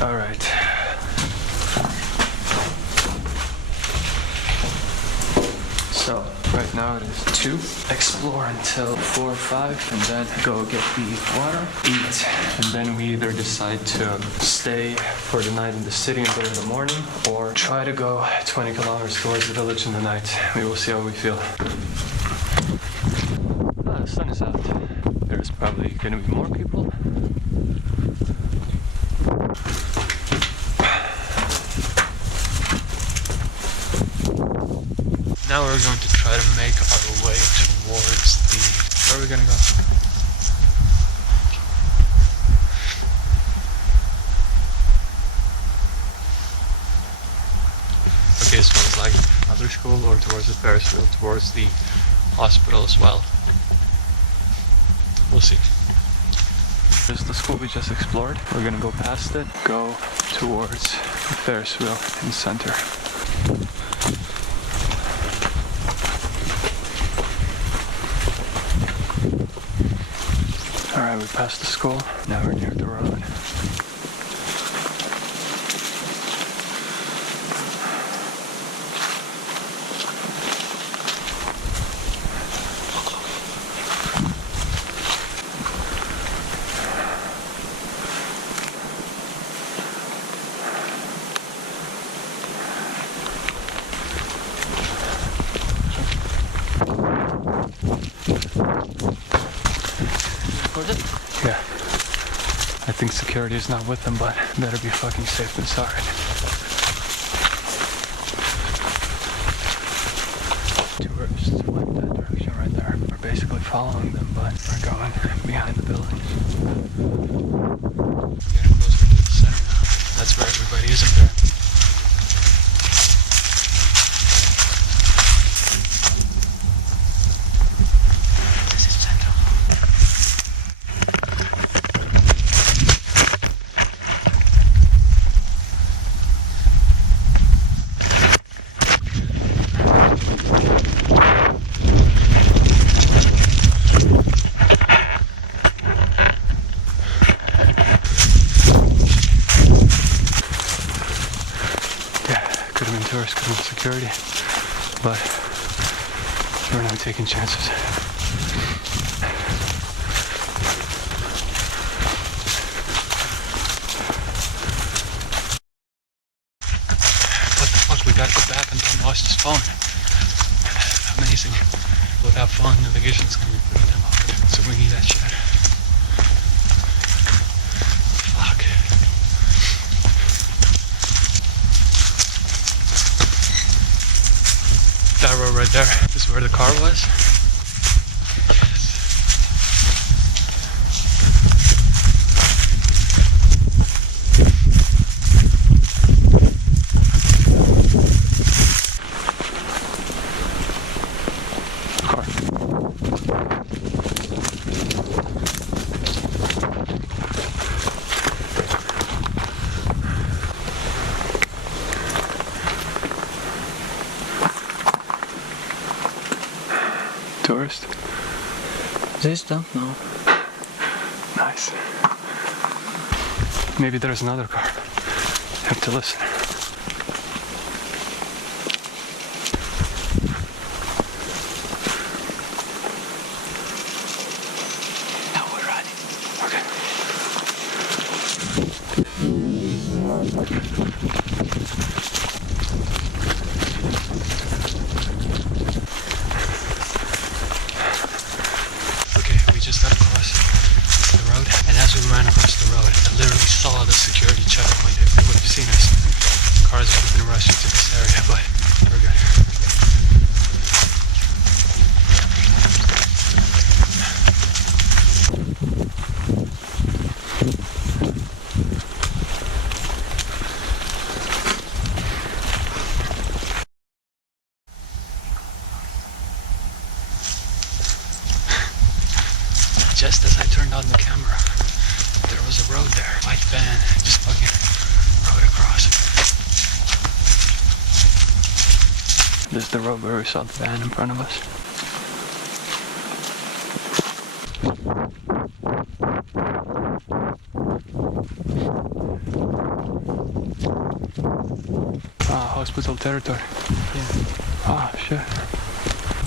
Alright. So, right now it is 2. Explore until 4 or 5 and then go get the water, eat, and then we either decide to stay for the night in the city and go in the morning or try to go 20 kilometers towards the village in the night. We will see how we feel. The sun is out. There's probably going to be more people. Now we're going to try to make our way towards the... Where are we going to go? Okay, so it's like another school or towards the Ferris wheel, towards the hospital as well. We'll see. This is the school we just explored. We're going to go past it, go towards the Ferris wheel in the center. Alright, we passed the school. Now we're near the road. Yeah. I think security is not with them, but better be fucking safe than sorry. Tourists went that direction right there. We're basically following them, but we're going behind the buildings. We're getting closer to the center now. That's where everybody is up there. Tourist could have security, but we're not taking chances. What the fuck, we gotta go back and Tom lost his phone. Amazing. Without phone, navigation is gonna be pretty damn awkward, so we need that shit. Fuck. That road right there is where the car was. Car. Tourist? This don't know. Nice. Maybe there's another car. Have to listen. Now we're running. Okay. We just got across the road, and as we ran across the road, I literally saw the security checkpoint. If they would have seen us, cars would have been rushing to this area, but we're good. Just as I turned on the camera, there was a road there, white van, just fucking rode across. This is the road where we saw the van in front of us. hospital territory. Yeah. Ah, shit.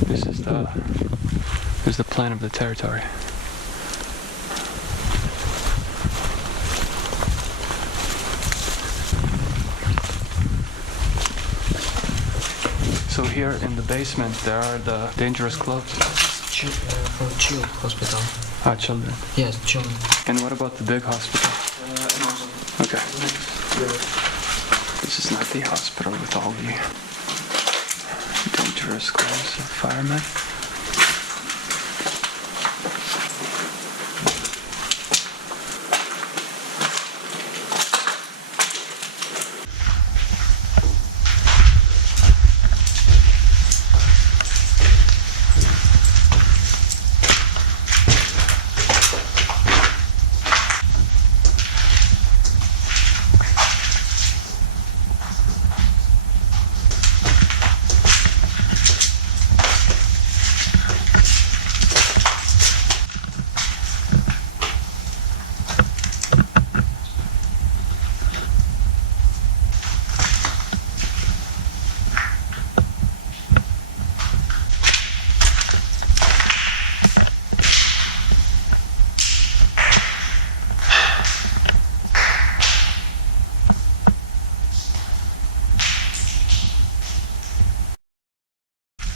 This is the plan of the territory. So here in the basement there are the dangerous clothes. For child hospital. Ah, children. Yes, children. And what about the big hospital? Okay. This is not the hospital with all the dangerous clothes of firemen.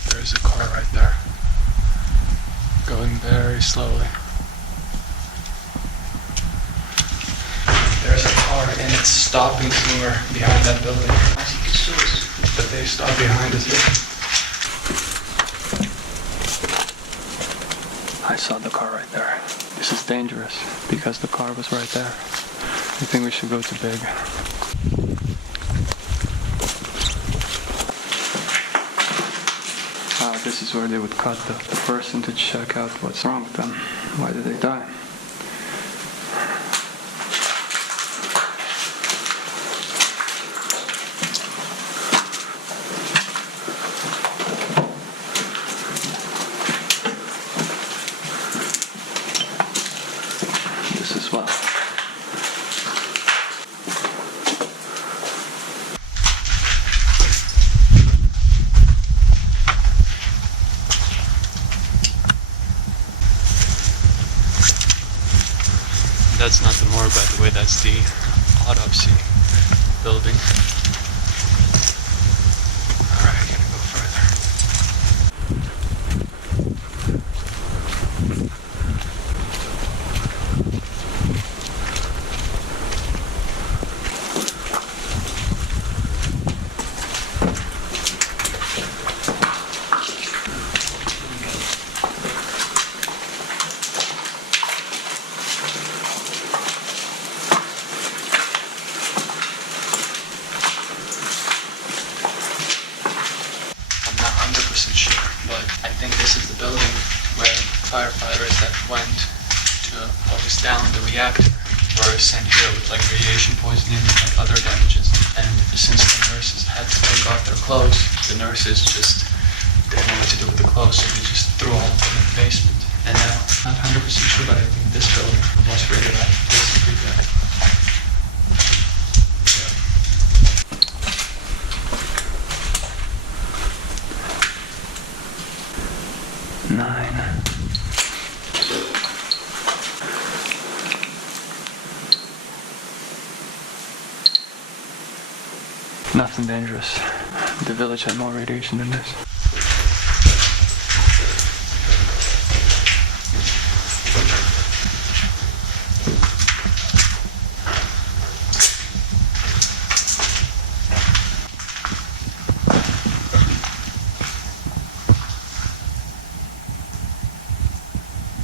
There's a car right there, going very slowly. There's a car and it's stopping somewhere behind that building. But they stopped behind us here. I saw the car right there. This is dangerous because the car was right there. I think we should go to Big. This is where they would cut the person to check out what's wrong with them. Why did they die? This as well. That's not the morgue, by the way, that's the Autopsy building. Alright, gonna go further. Sure, but I think this is the building where firefighters that went to close down the reactor were sent here with like radiation poisoning and like other damages. And since the nurses had to take off their clothes, the nurses just didn't know what to do with the clothes, so they just threw all of them in the basement. And I'm not 100% sure, but I think this building was radioactive. This is pretty bad. 9. Nothing dangerous. The village had more radiation than this.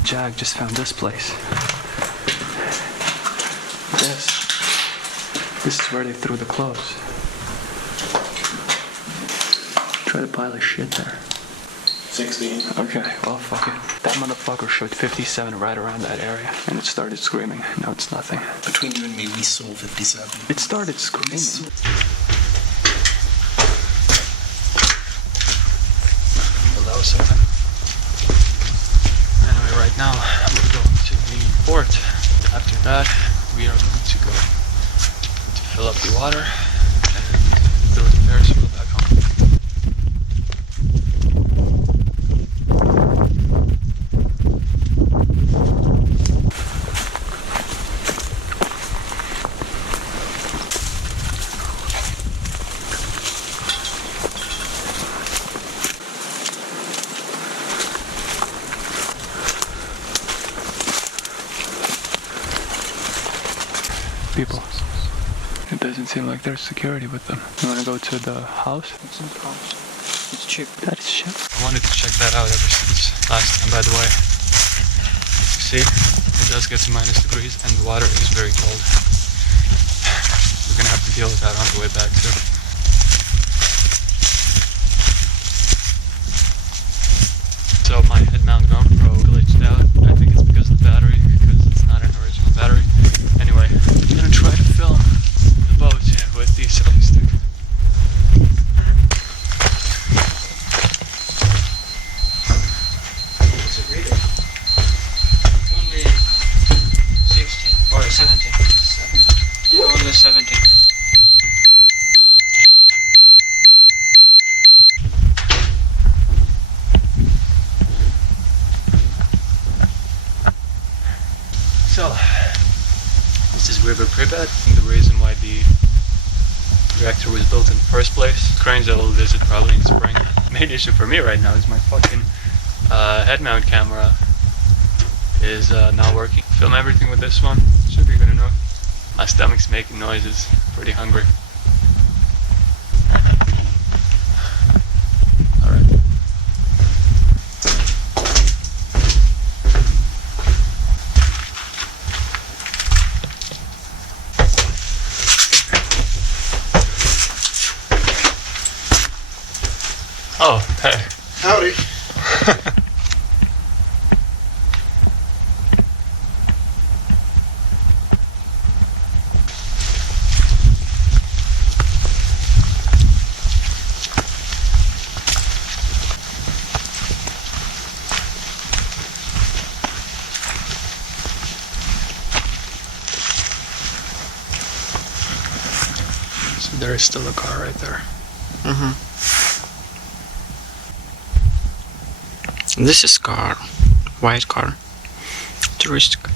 Jag just found this place. This is where they threw the clothes. Try to pile of shit there. 16. Okay, well, fuck it. That motherfucker showed 57 right around that area, and it started screaming. Now it's nothing. Between you and me, we saw 57. It started screaming. Well, that was something. Anyway, right now, we're going to the port. After that, we are going to go to fill up the water and throw the Ferris wheel back people. It doesn't seem like there's security with them. You wanna go to the house? It's in the house. It's cheap. That is shit. I wanted to check that out ever since last time, by the way. See, it does get to -degrees and the water is very cold. We're gonna have to deal with that on the way back too. So my head mount GoPro glitched out. I think it's because of the battery, because it's not an original battery. Anyway, I'm gonna try to film the boat with the selfie stick. It's a reader. Only 16 or 17. Yeah, only 17. So, this is River Pripyat, and the reason why the reactor was built in the first place. Cranes I will visit probably in spring. The main issue for me right now is my fucking head mount camera is not working. Film everything with this one, should be good enough. My stomach's making noises, pretty hungry. Alright. Oh, hey. Howdy. So there is still a car right there. Mm-hmm. This is car. White car. Touristic.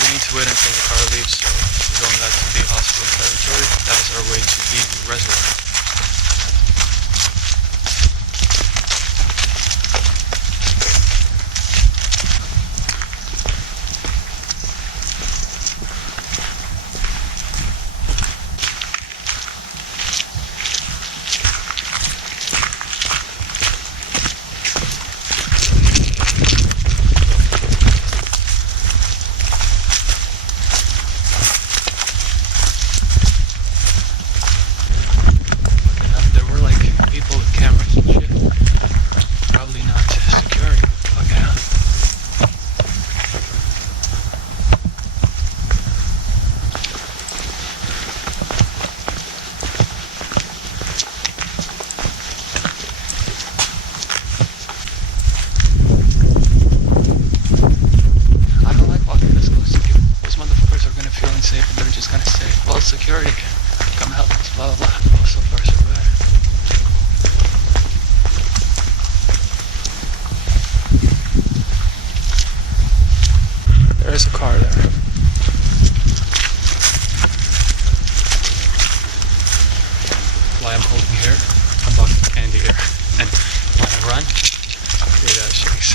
We need to wait until the car leaves, so we're going back to the hospital territory. That is our way to the reservoir. Security, come help us, blah blah blah. Oh, so far so good. There is a car there. Why I'm holding here, a box of candy here, and when I run, it shakes.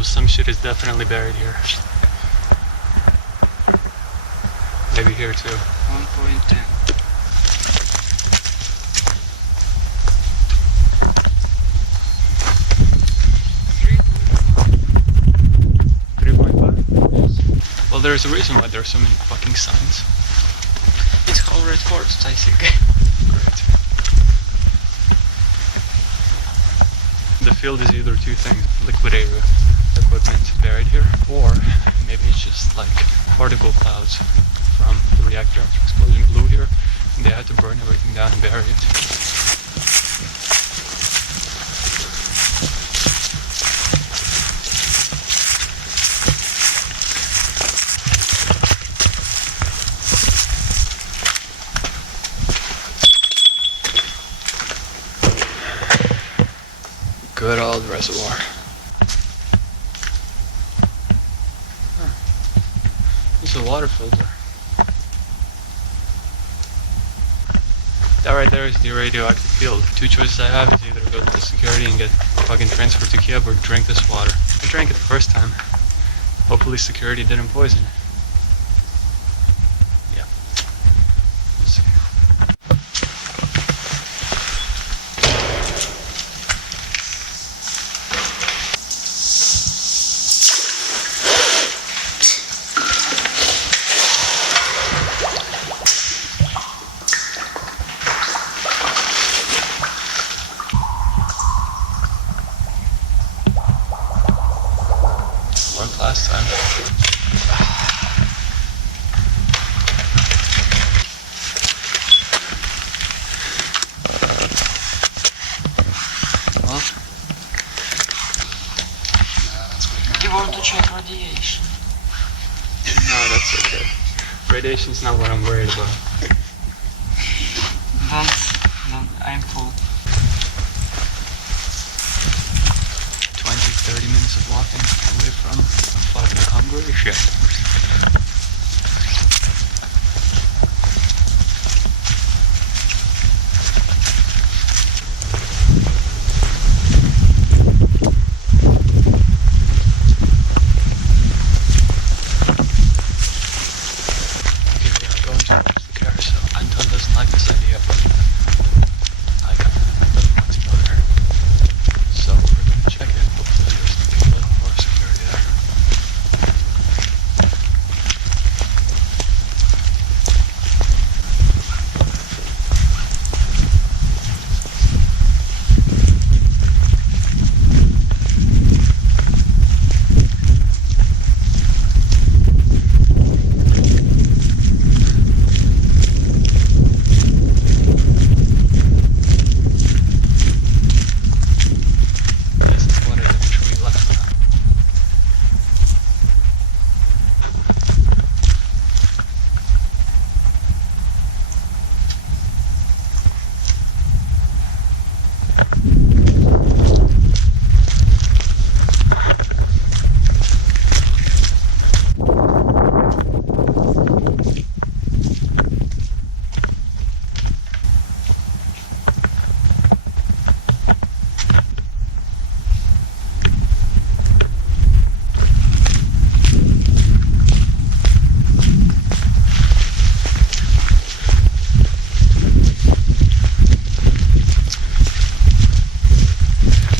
Some shit is definitely buried here. Maybe here too. 1.10. Well, there's a reason why there are so many fucking signs. It's all red forest, I think. Great. the field is either two things: liquidator equipment buried here, or maybe it's just like particle clouds from the reactor after explosion blew here, and they had to burn everything down and bury it. Good old reservoir. Huh. It's a water filter. That right there is the radioactive field. Two choices I have is either go to security and get fucking transferred to Kiev or drink this water. I drank it the first time. Hopefully security didn't poison it. Yeah. We'll see. Last time. Well, You want to check radiation? no, that's okay. Radiation's not what I'm worried about. Don't, I'm full. 20-30 minutes of walking away from fucking hungry shit. Okay, we are going to the carousel. Anton doesn't like this idea, but I kind of really want to go there. So we're going to check it. Hopefully there's no people or security there. This is what I eventually left.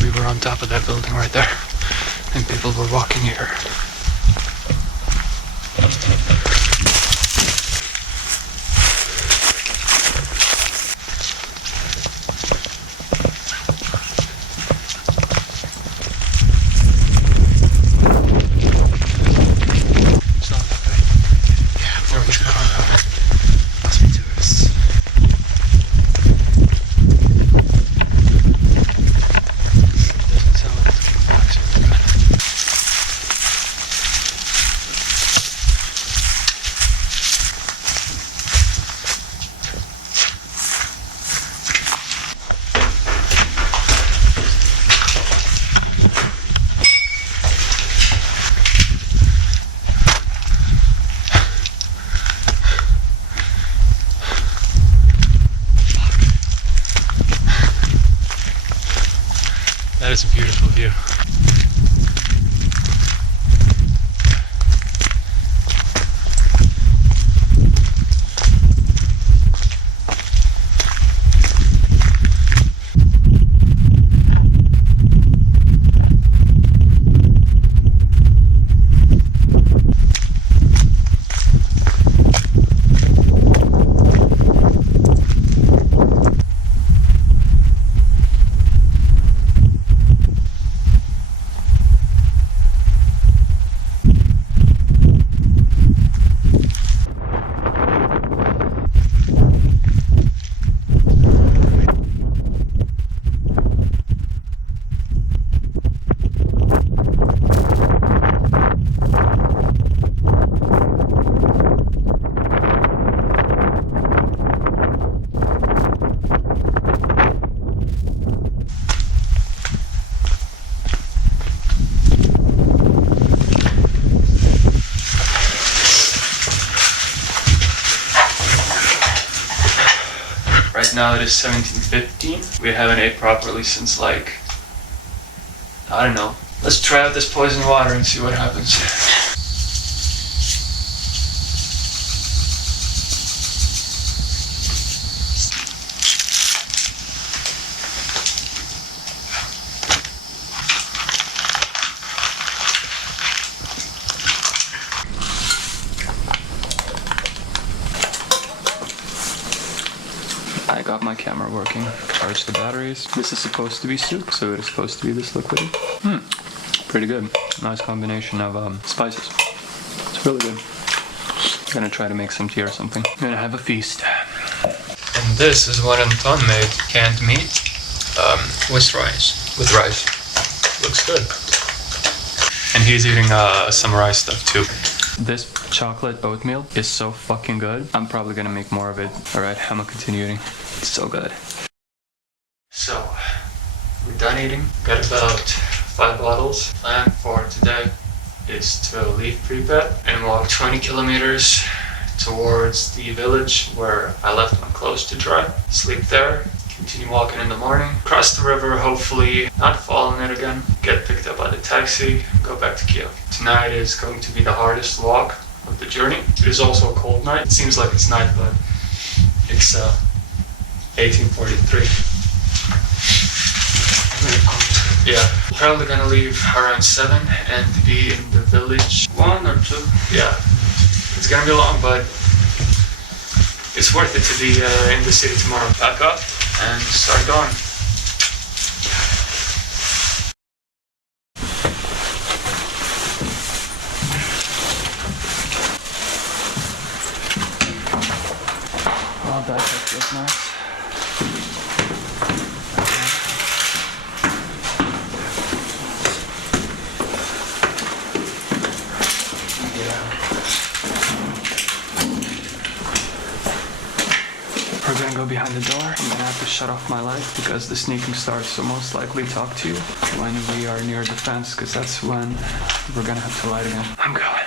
We were on top of that building right there, and people were walking here. You saw that, right? Yeah, There was a car. must be tourists. Doesn't sound like it's coming back soon. That is a beautiful view. Right now it is 17:15. We haven't ate properly since like, I don't know. Let's try out this poison water and see what happens. I got my camera working, charged the batteries. This is supposed to be soup, so it is supposed to be this liquid. Pretty good. Nice combination of spices. It's really good. I'm gonna try to make some tea or something. I'm gonna have a feast. And this is what Anton made. Canned meat. With rice. With rice. Looks good. And he's eating some rice stuff too. This chocolate oatmeal is so fucking good. I'm probably gonna make more of it. Alright, I'm gonna continue eating. It's so good. So, we're done eating. Got about 5 bottles. Plan for today is to leave Pripyat and walk 20 kilometers towards the village where I left my clothes to dry. Sleep there. Continue walking in the morning. Cross the river, hopefully not fall in it again. Get picked up by the taxi. Go back to Kiev. Tonight is going to be the hardest walk of the journey. It is also a cold night. It seems like it's night, but it's 1843. Yeah, probably gonna leave around 7 and be in the village 1 or 2. Yeah, it's gonna be long, but it's worth it to be in the city tomorrow. Pack up and start going. Oh, that feels nice. We're gonna go behind the door. I'm gonna have to shut off my light because the sneaking starts, so most likely talk to you when we are near the fence, because that's when we're gonna have to light again. I'm going.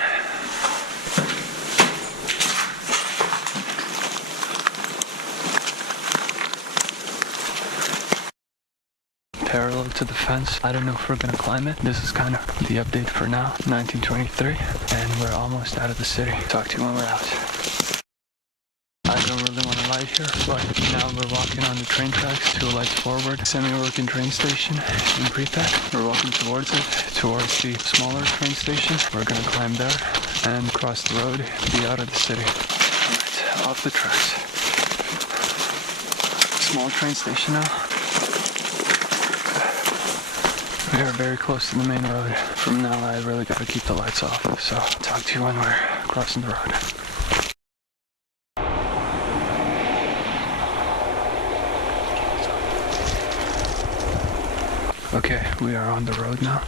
Parallel to the fence. I don't know if we're gonna climb it. This is kind of the update for now. 1923, and we're almost out of the city. Talk to you when we're out. I don't really want to light here, but now we're walking on the train tracks, 2 lights forward, semi-working train station in Pripyat. We're walking towards it, towards the smaller train station. We're gonna climb there and cross the road, be out of the city. Alright, off the tracks. Small train station now. We are very close to the main road. From now, I really gotta keep the lights off, so talk to you when we're crossing the road. Okay, we are on the road now.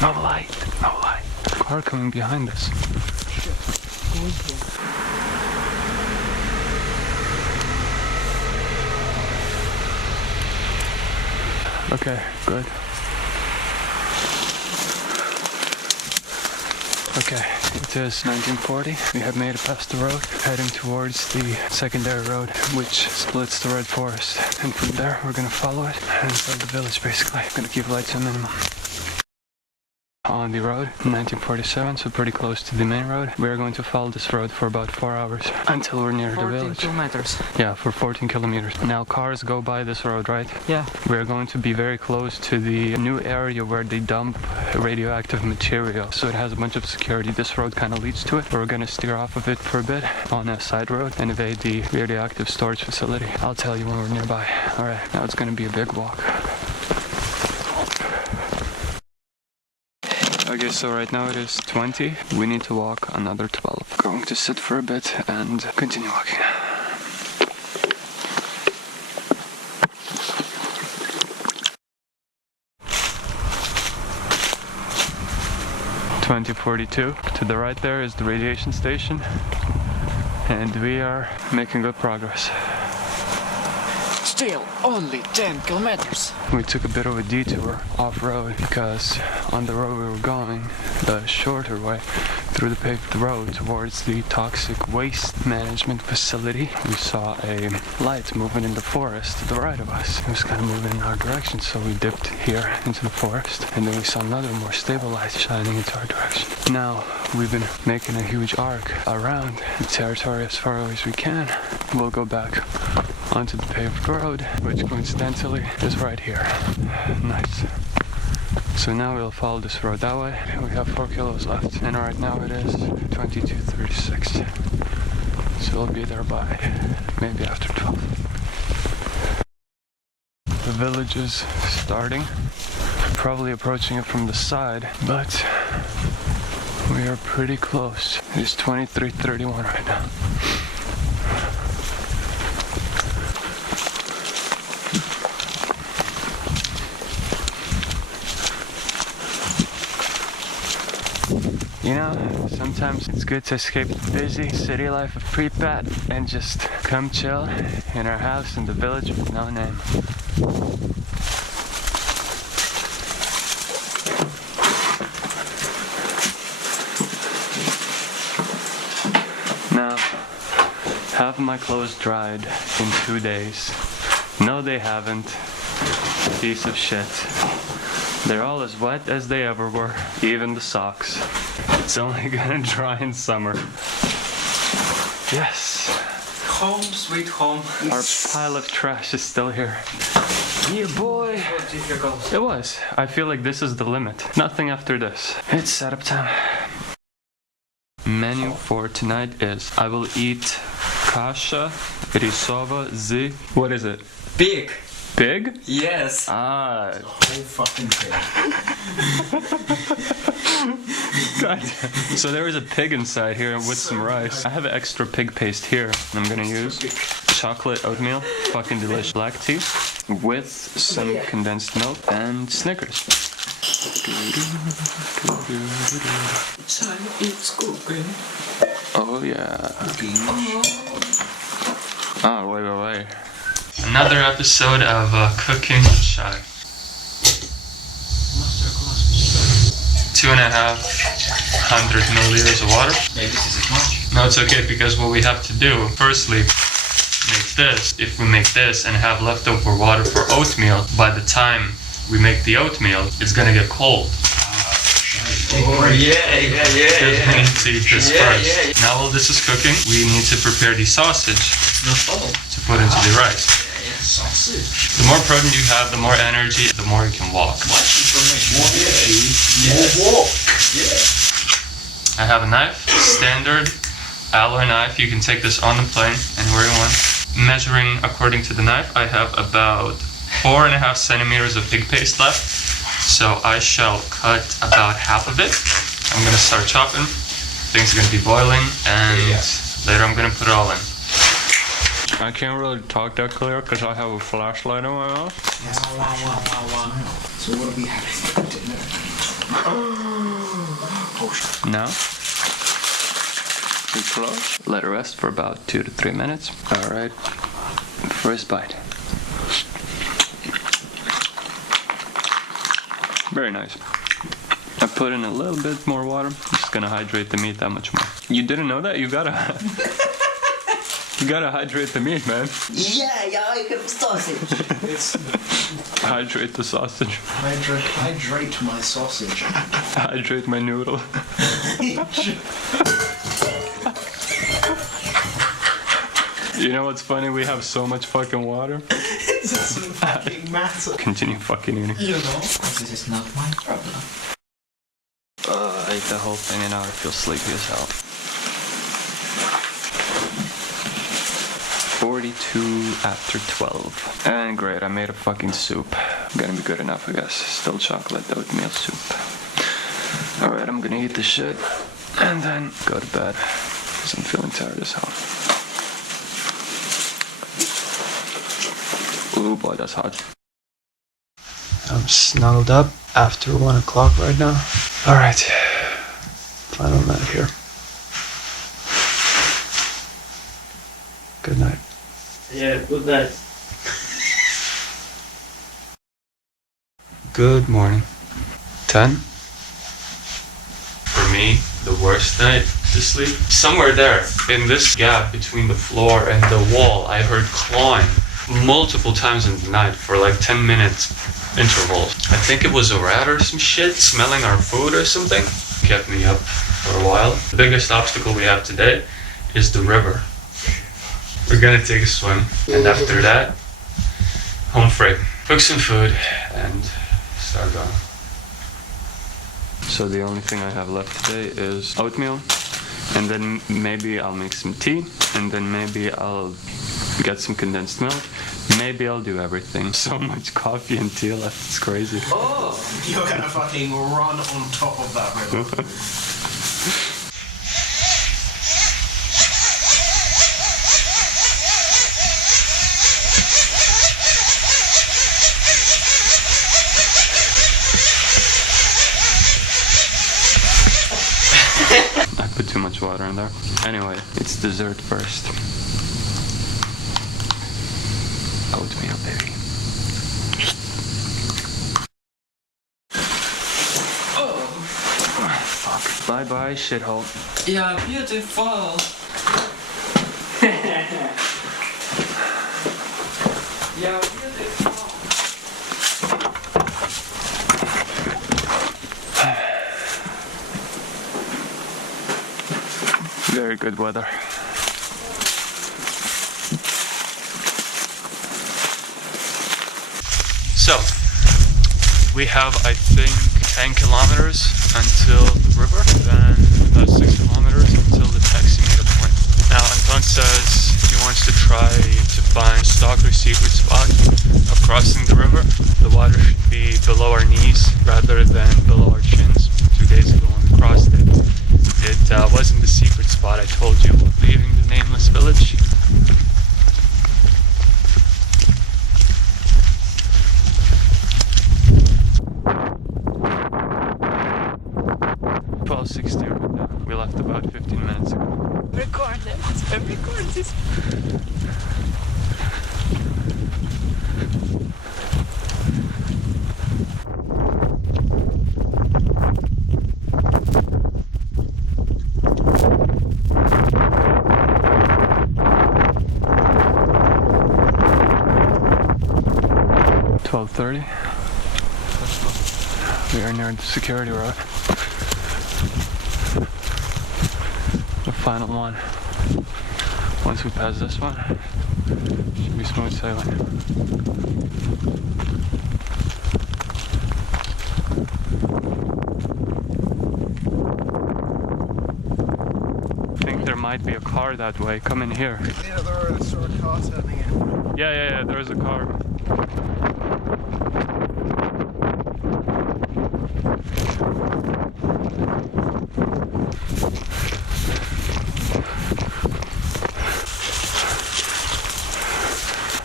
No light, no light. Car coming behind us. Okay, good. Okay, it is 1940. We have made it past the road, heading towards the secondary road, which splits the red forest. And from there, we're gonna follow it and build the village, basically. I'm gonna keep lights on minimum. On the road, 1947, so pretty close to the main road. We're going to follow this road for about 4 hours until we're near the village. 14 kilometers. Yeah, for 14 kilometers. Now cars go by this road, right? Yeah. We're going to be very close to the new area where they dump radioactive material. So it has a bunch of security. This road kind of leads to it. We're going to steer off of it for a bit on a side road and evade the radioactive storage facility. I'll tell you when we're nearby. Alright, now it's going to be a big walk. Okay, so right now it is 20. We need to walk another 12. Going to sit for a bit and continue walking. (2042). To the right there is the radiation station, and we are making good progress. Still only 10 kilometers. We took a bit of a detour off-road because on the road we were going, the shorter way, through the paved road towards the toxic waste management facility, we saw a light moving in the forest to the right of us. It was kind of moving in our direction, so we dipped here into the forest, and then we saw another more stable light shining into our direction. Now, we've been making a huge arc around the territory as far away as we can. We'll go back onto the paved road, which coincidentally is right here. Nice. So now we'll follow this road that way. We have 4 kilos left, and right now it is 22:36. So we'll be there by maybe after 12. The village is starting. Probably approaching it from the side, but we are pretty close. It's 23:31 right now. You know, sometimes it's good to escape the busy city life of Pripyat and just come chill in our house in the village with no name. Now, have my clothes dried in 2 days. No, they haven't. Piece of shit. They're all as wet as they ever were, even the socks. It's only gonna dry in summer. Yes. Home, sweet home. Our pile of trash is still here. Yeah, boy. It was. I feel like this is the limit. Nothing after this. It's setup time. Menu for tonight is I will eat kasha, risova, z. What is it? Big. Pig? Yes. Ah. Whole fucking thing. God. So there is a pig inside here with some rice. I have extra pig paste here. I'm gonna use chocolate oatmeal, fucking delicious, black tea with some condensed milk and Snickers. Time it's cooking. Oh yeah. Oh wait. Another episode of Cooking Shy. 250 milliliters of water. Maybe this is much. No, it's okay because what we have to do, firstly, make this. If we make this and have leftover water for oatmeal, by the time we make the oatmeal, it's gonna get cold. Oh yeah. Because we need to eat this first. Yeah. Now while this is cooking, we need to prepare the sausage No problem. to put into the rice. Sausage. The more protein you have, the more energy, the more you can walk. I have a knife, standard alloy knife. You can take this on the plane anywhere you want. Measuring according to the knife, I have about 4.5 centimeters of pig paste left. So I shall cut about half of it. I'm gonna start chopping. Things are gonna be boiling, and later I'm gonna put it all in. I can't really talk that clear because I have a flashlight in my mouth. Wow. So what do we have for dinner? Now, we close. Let it rest for about 2 to 3 minutes. All right. First bite. Very nice. I put in a little bit more water. It's gonna hydrate the meat that much more. You didn't know that? You gotta hydrate the meat, man. Yeah, I have sausage. Hydrate the sausage. Hydrate my sausage. Hydrate my noodle. You know what's funny? We have so much fucking water. It doesn't fucking matter. Continue fucking eating. You know? This is not my problem. I ate the whole thing and now I feel sleepy as hell. 42 after 12. And great, I made a fucking soup. Gonna be good enough, I guess. Still chocolate oatmeal soup. Alright, I'm gonna eat this shit and then go to bed. Because I'm feeling tired as hell. Ooh boy, that's hot. I'm snuggled up after 1 o'clock right now. Alright. Final night here. Good night. Yeah, good night. Good morning. 10? For me, the worst night to sleep, somewhere there, in this gap between the floor and the wall, I heard clawing multiple times in the night for like 10 minutes intervals. I think it was a rat or some shit smelling our food or something. Kept me up for a while. The biggest obstacle we have today is the river. We're gonna take a swim, and after that, home free. Cook some food and start going. So the only thing I have left today is oatmeal, and then maybe I'll make some tea, and then maybe I'll get some condensed milk. Maybe I'll do everything. So much coffee and tea left, it's crazy. Oh, you're gonna fucking run on top of that river. I put too much water in there. Anyway, it's dessert first. Oatmeal, baby. Oh, Fuck. Bye bye, shithole. yeah, beautiful. Yeah, beautiful. Very good weather. So, we have, I think, 10 kilometers until the river, then about 6 kilometers until the taximeter point. Now, Anton says he wants to try to find a stalker secret spot of crossing the river. The water should be below our knees rather than below our chins. 2 days ago when we crossed it, it wasn't the secret spot I told you about leaving the nameless village. We left about 15 minutes ago. Record it. Record this. $12:30. We are near the security road. The final one. Once we pass this one, should be smooth sailing. I think there might be a car that way. Come in here. Yeah, there are sort of cars turning in. Yeah, there is a car.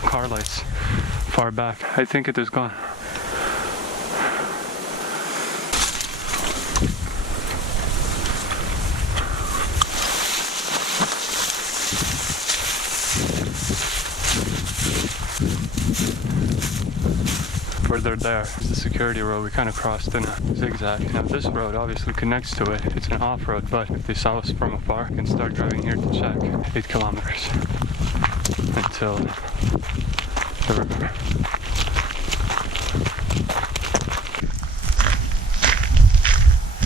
Car lights far back. I think it is gone. Further there is the security road we kind of crossed in a zigzag. Now this road obviously connects to it. It's an off-road, but if they saw us from afar, we can start driving here to check. 8 kilometers until the river.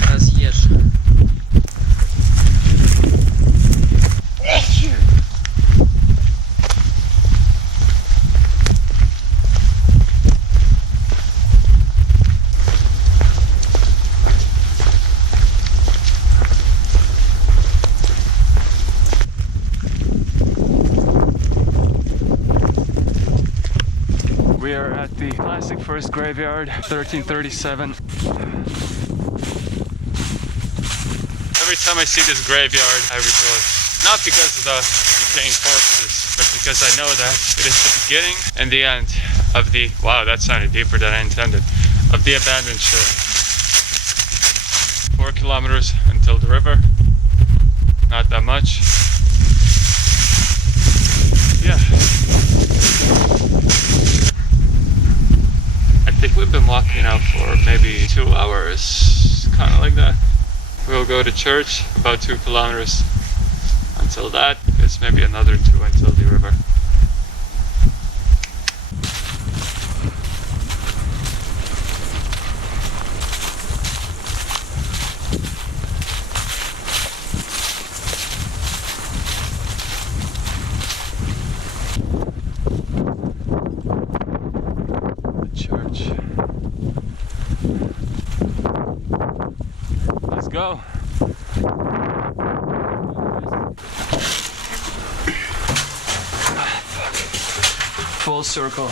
Разъешь. We are at the classic first graveyard, 1337. Every time I see this graveyard, I rejoice. Not because of the decaying corpses, but because I know that it is the beginning and the end of the, wow, that sounded deeper than I intended, of the abandoned ship. 4 kilometers until the river. Not that much. Yeah. I think we've been walking now now for maybe 2 hours, kind of like that. We'll go to church, about 2 kilometers until that. It's maybe another 2 until the river. Let's go. Full circle.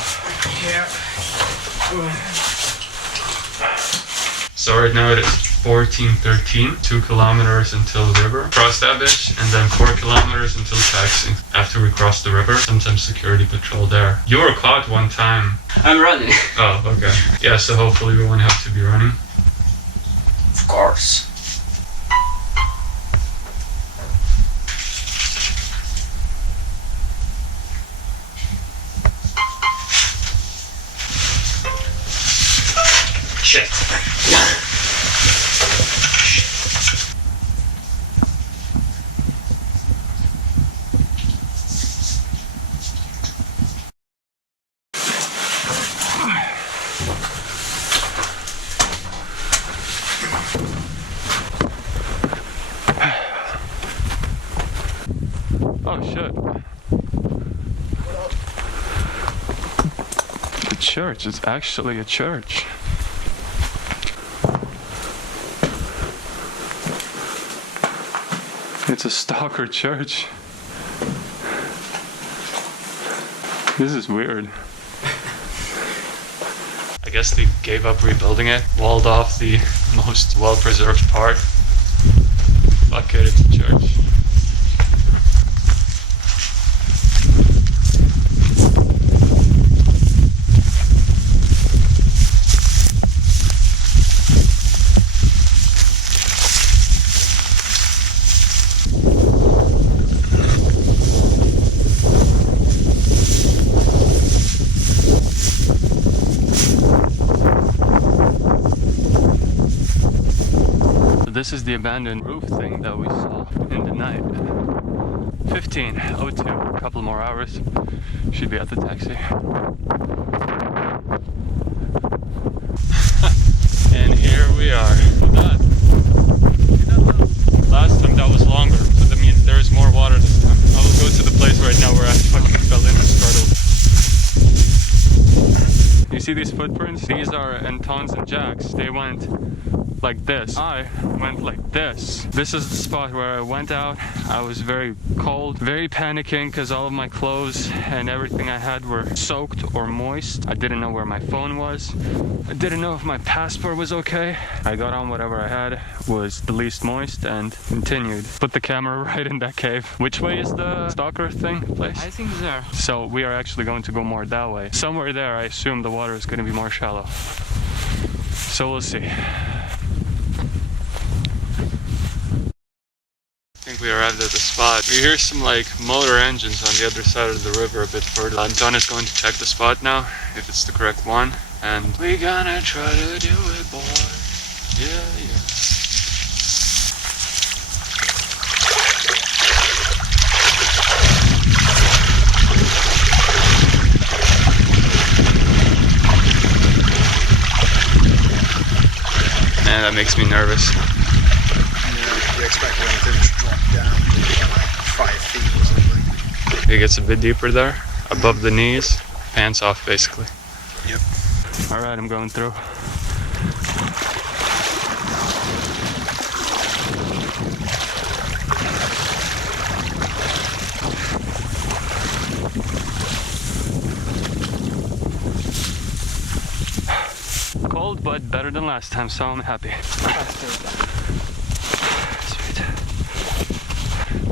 Yeah. So right now it is 14:13, 2 kilometers until the river. Cross that bitch, and then 4 kilometers until taxi. After we cross the river, sometimes security patrol there. You were caught one time. I'm running. Oh, okay. Yeah, so hopefully we won't have to be running. Of course. Shit. Oh shit. The church is actually a church. It's a stalker church. This is weird. I guess they gave up rebuilding it, walled off the most well-preserved part. Fuck it, it's a church. This is the abandoned roof thing that we saw in the night. 15:02, a couple more hours. Should be at the taxi. And here we are. That. Last time that was longer, so that means there's more water this time. I will go to the place right now where I fucking fell in and startled. You see these footprints? These are Anton's and Jack's. They went like this. I went like this. This is the spot where I went out. I was very cold, very panicking because all of my clothes and everything I had were soaked or moist. I didn't know where my phone was. I didn't know if my passport was okay. I got on whatever I had, was the least moist, and continued. Put the camera right in that cave. Which way is the stalker thing place? I think there. So we are actually going to go more that way. Somewhere there, I assume the water is going to be more shallow. So we'll see. I think we arrived at the spot. We hear some like motor engines on the other side of the river a bit further. Anton is going to check the spot now, if it's the correct one. And we gonna try to do it, boy. Yeah, yeah. Man, that makes me nervous. Yeah, you expect everything to drop down to like 5 feet or something. It gets a bit deeper there, above the knees, pants off basically. Yep. All right, I'm going through. Cold, but better than last time, so I'm happy. Sweet.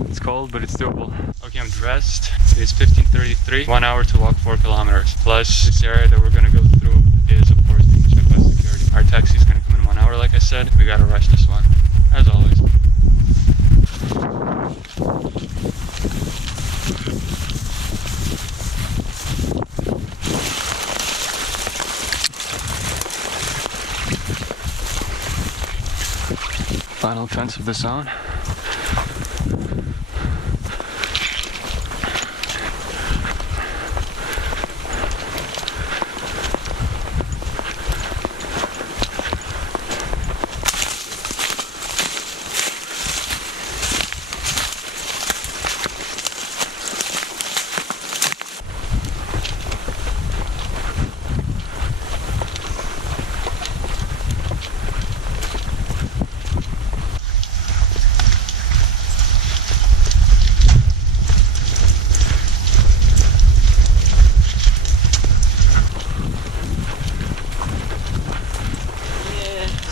It's cold, but it's doable. Okay, I'm dressed. It's 15:33, 1 hour to walk 4 kilometers. Plus, this area that we're gonna go through is, of course, being checked by security. Our taxi is gonna come in 1 hour, like I said. We gotta rush this one, as always. final fence of the zone.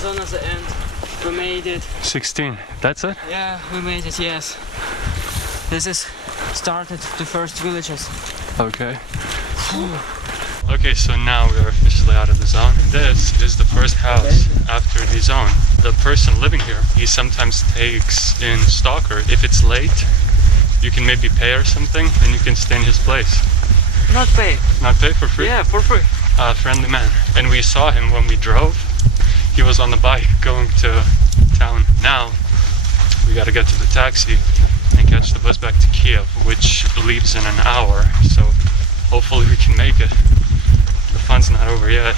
Zone at the end. We made it. 16. That's it? Yeah, we made it, yes. This is started the first villages. Okay. Okay, so now we are officially out of the zone. This is the first house after the zone. The person living here, he sometimes takes in stalker. If it's late, you can maybe pay or something, and you can stay in his place. Not pay. Not pay for free? Yeah, for free. Friendly man. And we saw him when we drove. He was on the bike going to town. Now we gotta get to the taxi and catch the bus back to Kiev, which leaves in an hour. So hopefully we can make it. The fun's not over yet.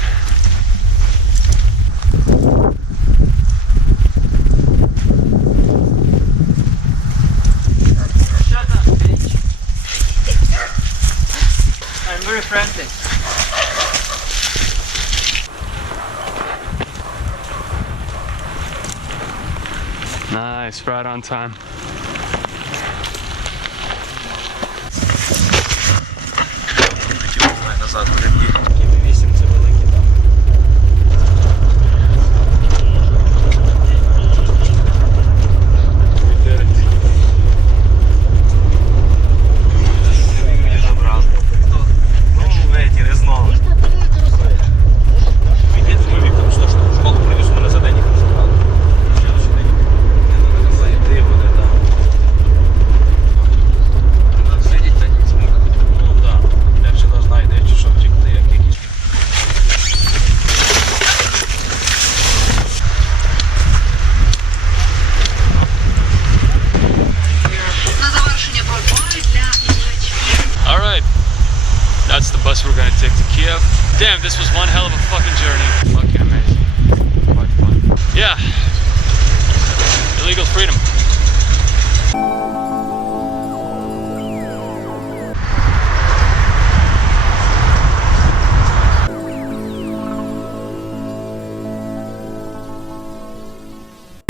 Shut up, bitch. I'm very friendly. Nice, right on time. Назад перебіг. That's the bus we're gonna take to Kiev. Damn, this was one hell of a fucking journey. Fucking amazing. Quite fun. Yeah. Illegal freedom.